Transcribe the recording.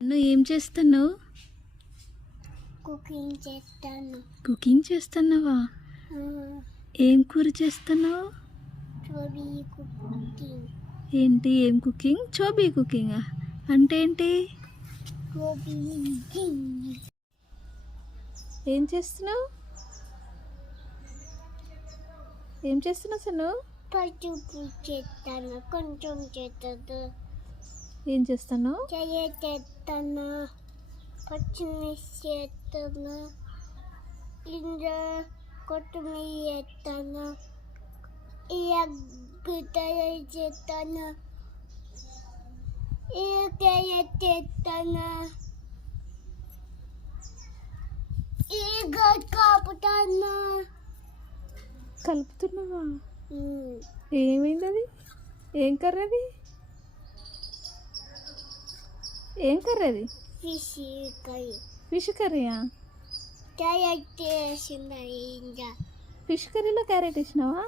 నువ్వు ఏం చేస్తున్నావు? కుకింగ్ చేస్తున్నావా? ఏం కూర చేస్తున్నావు? ఏంటి ఏం కుకింగ్? చోబీ కుకింగా అంటే ఏంటి? ఏం చేస్తున్నావు? ఏం చేస్తున్నావు సన్ను? పసుపు చేస్తాను, కొంచెం చేస్తాను, ఏం చేస్తున్నావు? చేస్తాను, పచ్చిమిర్చి చేస్తాను, ఇంకా కొత్తిమీర వేస్తాను, ఎగ్ తయారు చేస్తాను, క్యారెట్ చేస్తాను, ఈగ కాపుతాను. కలుపుతున్నావా? ఏమైంది అది? ఏం కర్రీ అది? ఏం కర్రీ అది? Fish curry. ఫిష్ కర్రీయా? క్యారెట్ వేసింది ఇంకా. ఫిష్ కర్రీలో క్యారెట్ వేసినావా?